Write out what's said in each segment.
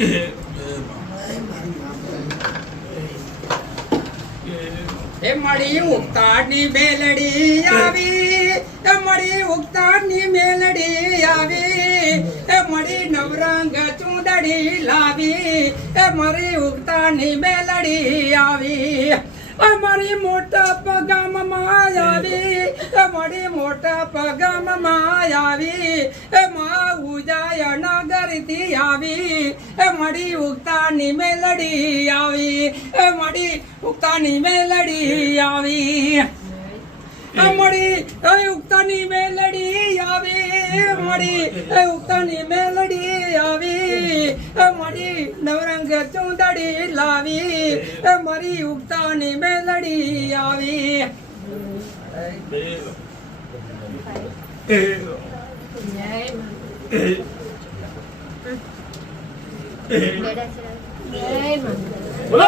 એ મળી ઉગતાની મેલડી આવી, એ મળી ઉગતાની મેલડી આવી, એ મળી નવરંગ ચૂંદડી લાવી, એ મળી ઉગતાની મેલડી આવી, અમારી મોટા પગામમાં આવી, એ મળી મોટા પગામમાં આવી, એ માં ઉજાય નગરથી આવી, એ મળી ઉગતાની મેલડી આવી, એ મળી ઉગતાની મેલડી આવી, મળી ઉગતાની મેલડી આવી, મળી ઉગતાની મેલડી આવી, મળી નવરંગ ચૂંદડી લાવી, મળી ઉગતાની મેલડી આવી. બોલો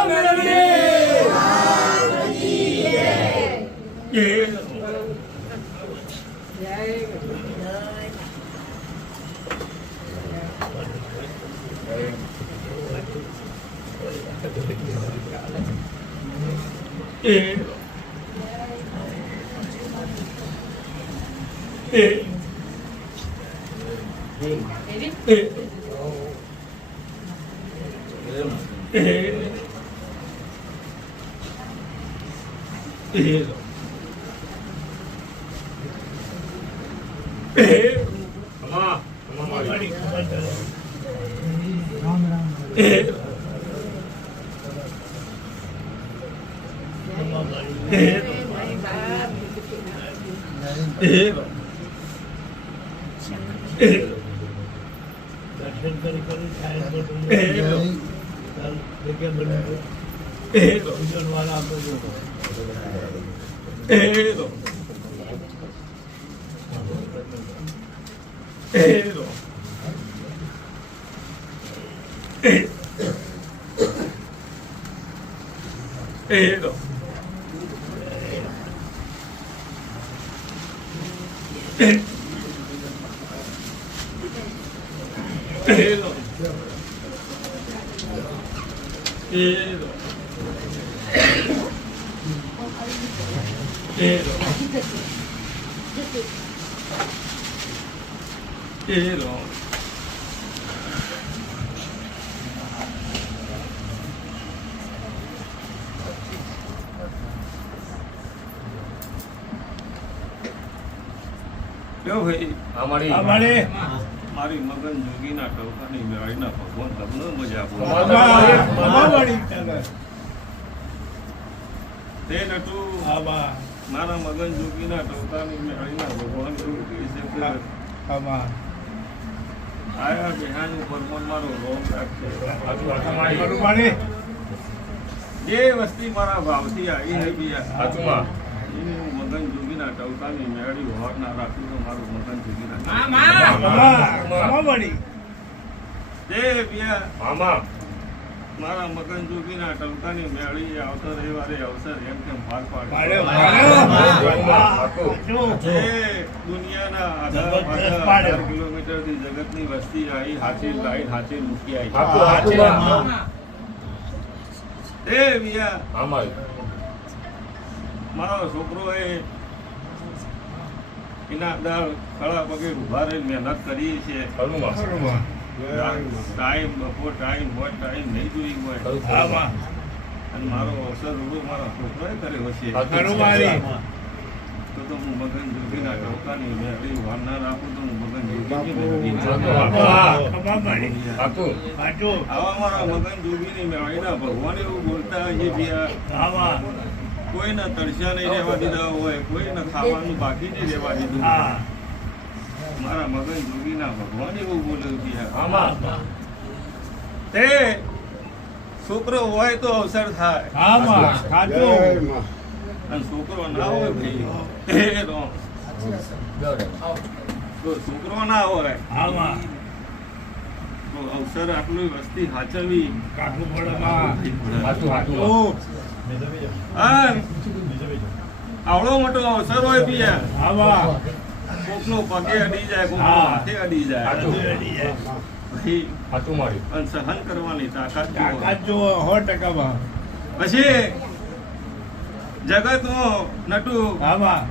મારી મગન જોગીના ટવકાની મેળીના ભગવાન તમને મજા તે નટુ મારા મગન જોગીના ટવકાની મેળીના ભગવાન એવું કહે છે કે આયા બેહાનું પરમન મારો રોગ રાખશે. જે વસ્તી મારા ભાવથી આવી હતી મગન જોગીના ટવકાની મેળી હોર ના રાખી તો મારું મગન જોગીના મારા મગન જોગીના ટવકાની મેળી આવતો રવિવારે અવસર એમ કેમ ભાર પાડે દુનિયાના 18 કિલોમીટર થી જગત ની વસ્તી આવી હાથી લાઈન હાથી મૂકી આવી. મારો છોકરો એના ખળા પગે ઉભા રહી મહેનત કરીએ છીએ. ટાઈમ બપોર ટાઈમ હોય ટાઈમ નહીં જોઈ હોય અને મારો અવસર મારા છોકરોએ કર્યો છે તો હું મગન જોગીના ટવકાની મેળી વાર ના રાખું તો હું મગન જોગીની આવા મારા મગન જોગીની મેળીના ભગવાન એવું બોલતા હોય કોઈને તરસ્યા નહીં રહેવા દીધા હોય, કોઈને ખાવાનું બાકી નહીં રહેવા દીધું. મારા મગન જોગીના ભગવાન એવું બોલ્યું તે છોકરો હોય તો અવસર થાય અને છોકરો ના હોય ભાઈ છોકરો ના હોય તો અવસર આટલું વસ્તી હાચવી આવડો મોટો અવસર હોય કોકનો પગે અડી જાય, કોકનો હાથે અડી જાય, ભાઈ સાચું મારી અને સહન કરવાની તાકાત જુઓ. તાકાત જુઓ 100%. પછી જગતમાં નટુ આમાં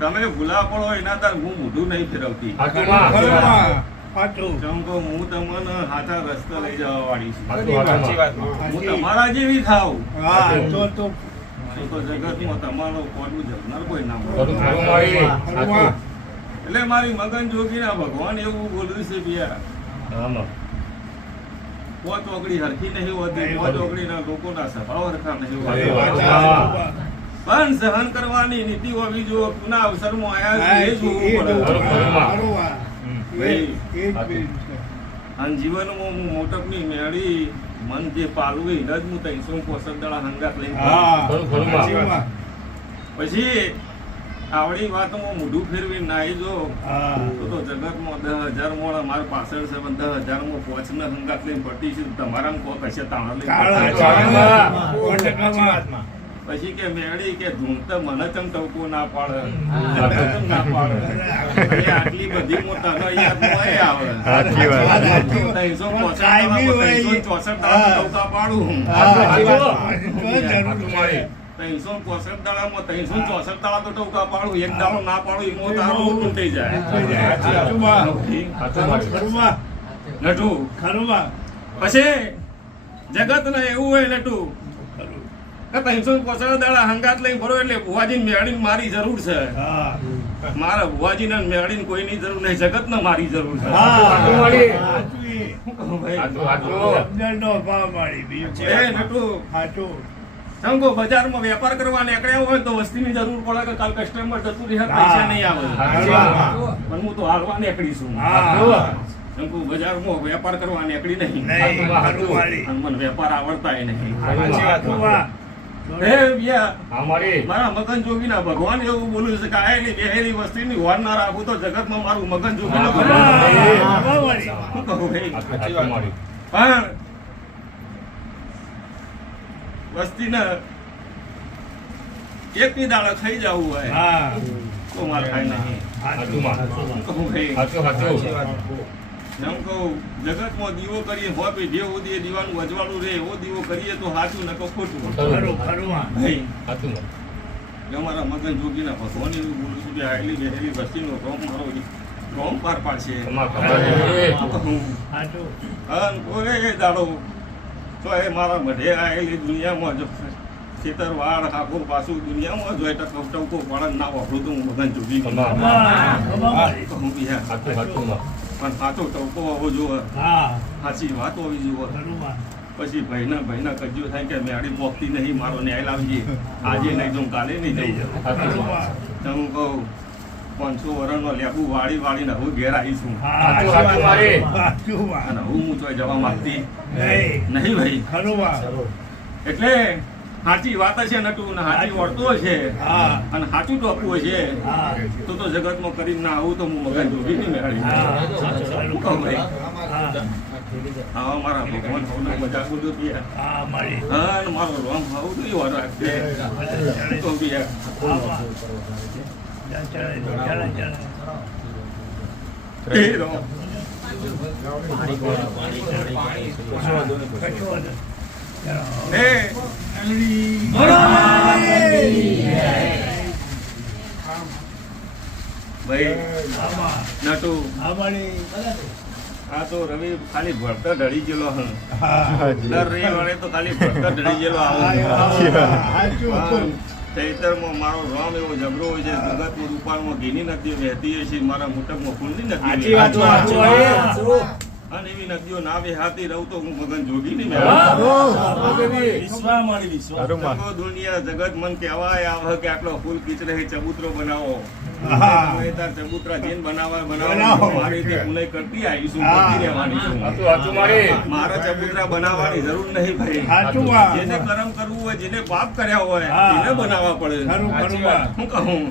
તમે ભૂલા પડો એના તાર હું મોઢું નહીં ફેરવતી. સાચું માં ખરુમાં સાચું. ચમકો હું તમને હાથા રસ્તા લઈ જવા વાળી છું. સાચી વાત હું તમારા જેવી થાવ હા તો તો જગતમાં તમારો કોડનું જમનાર કોઈ ના મળે. ખરું ખરું મારી સાચું એટલે મારી મગન જોગીના ભગવાન એવું બોલ્યું છે પિયા આમાં પોચ ઓગળી હરખી નહીં હોતી, નહીં પોચ હોતી. ઓગળીના લોકોના સ્વભાવ હરખા નહીં અરે હોતા. વાહ. પણ સહન કરવાની નીતિ હોવી જો કોના અવસરમાં આયા છે એ જોવું પડે. અને જીવનમાં હું મોટપની મેળી મન જે પાલવું એને જ હું 365 દાડા હંગાત લઈને ખરું ખરું માં પછી આવડી વાતમાં મોઢું ફેરવી નાઈ જો તો જગતમાં 10,000 મોણા મારા પાછળ છે પણ 10,000 પોચને હંગાત લઈને પટી છે તમારામાં કોક હશે તાણા લઈને પછી કે મેળી કે ધૂણતા મને ચમ ટવકો ના પાડે ચમ ના પાડે પછી આટલી બધી મોટા ન યાદ ન આવે સાચી વાત 364 ટવકા પાડું 365 દાડામાં 364 દાડા તો ટવકા પાડું એક દાડો ના પાડું એમાં તારું મોટું થઈ જાય સાચું મારી નટુ પછી જગત ને એવું હોય નટુ 365 દાડા હંગાત લઈને ફરો એટલે ભુવાજીને મેળીને મારી જરૂર છે. મારા ભુવાજીને મેળીને કોઈની જરૂર નહીં, જગતને મારી જરૂર છે. સાચું મારી શું કહું ભાઈ? સાચું સાચું એ નટુ સમકો બજારમાં વેપાર કરવા નીકળ્યા હોય તો વસ્તીની જરૂર પડે કે કાલ કસ્ટમર જતું રહે પૈસા નહીં આવે સાચી વાત. પણ હું તો હાલવા નીકળી છું. શંકુ બજારમાં વેપાર કરવા નીકળી નહીં અને મને વેપાર આવડતાય નહીં. હે બ્યા, હા મારી મારા મગન જોગીના ભગવાન એવું બોલ્યું છે કે આયેલી બેહેલી વસ્તીની વાર ના રાખું તો જગતમાં મારું મગન જોગી શું કહું ભાઈ? સાચું મારી પણ વસ્તીને એકની દાડા થઈ જવું હોય તો મારે થાય નહીં. સાચું માં શું કહું ભાઈ? સાચું સાચું એમ કહું જગતમાં દીવો કરીએ હોય ભાઈ જે સુધી એ દીવાનું અજવાળું રહે એવો દીવો કરીએ તો સાચું નકો ખોટું ભાઈ. સાચું અમારા મગન જોગીના ભગવાન એવું બોલું છું કે આટલી બેહેલી વસ્તીનો રોમ મારો રોમ પાર પાડશે. શું કહું? અન કોઈ દાડો તો એ મારા મઢે આવેલી દુનિયામાં જો ખેતર વાળ આખું પાછું દુનિયામાં જો એટલે ટવકો પાડન ના વાપરું તો હું મગન જોગી કહું બિહાર. સાચું સાચું માં પણ સાચો ટવકો હોવો જોવે, સાચી વાત હોવી જોવે. પછી ભાઈના કજ્યો થાય કે મેળી પોખતી નહીં, મારો ન્યાય લાવજે, આજે નહીં જાઉં કાલે નહીં જવું. તો હું કહું 500 વર્ષનો લેબુ વાળીને હવે ઘેર આવીશું સાચું સાચું મારી અને હું ચોય જવા માંગતી નહીં ભાઈ. એટલે સાચી વાત છે નટુ ને સાચી વર્તો છે અને સાચું ટોપવું છે તો જગતમાં કરીને ના આવું તો હું મગન જોગી નહીં મેળવી. શું કહું ભાઈ? હા મારા ભગવાન સૌને મજા બોલ્યો પિયા. હા અને મારો રોમ આવું તો એવો રાખશે. શું કહું પિયા? એ રોમ. એ ભાઈ નટુ આ તો રવિ ખાલી ભરતા ઢળી ગયેલો હ દર રવિવારે તો ખાલી ભરતા ઢળી ગયેલો આવું. ચૈતરમાં મારો રામ એવો જબરો હોય છે, જગતમાં રૂપાળમાં ઘીની નદીઓ વહેતી હોય છે, મારા મુટકમાં ફૂલની નદીઓ અને એવી નદીઓ ના વહેતી રહું તો હું મગન જોગી નહીં દુનિયા જગત મન કહેવાય આવે કે આટલો ફૂલ કીચડે ચબૂતરો બનાવો. ચબૂતરા જેન બનાવવા મારી રીતે પુનઃ કરતી આવીશું, કરતી રહેવાની છું. મારા ચબૂતરા બનાવવાની જરૂર નહીં ભાઈ. જેને કર્મ કરવું હોય, જેને પાપ કર્યા હોય એને બનાવવા પડે. શું કહું?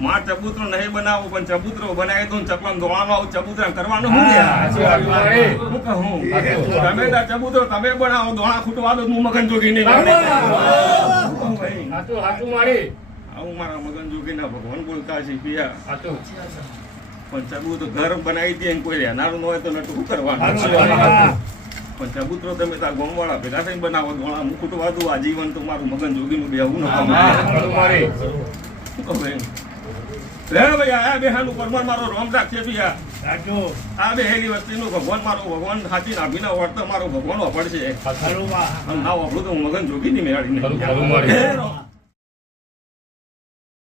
માર ચબૂતરો નહીં બનાવો પણ ચબૂતરો બનાવી તો ચકલામ દોવાનો આવું ચબૂતરા કરવાનું શું કહું? તમે તાર ચબૂતરો તમે બનાવો, દોણા ખૂટવા દો, હું મગન જોગી નહીં આવું મારા મગન જોગીના ભગવાન બોલતા શીખ્યા. પણ ચબૂતરો ઘર બનાવી દે ને કોઈ રહેનારું ન હોય તો નટું કરવાનું પણ ચબૂતરો તમે તાર ગોમવાળા ભેગા થઈને બનાવો ધોળા મુકુટ વાદું આજીવન તો મારું મગન જોગીનું બેહવું ન તમારી રે ભાઈ આ બેહાનું પરમાર મારો રોમ રાખશે પિયા સાચું આ બેહેલી વસ્તીનું ભગવાન મારો ભગવાન હાથી નાભીના વર્ત મારો ભગવાન વાપરશે ખરું બા ના વાપરું તો હું મગન જોગી નહીં મેળવી ખરું મારી નહીં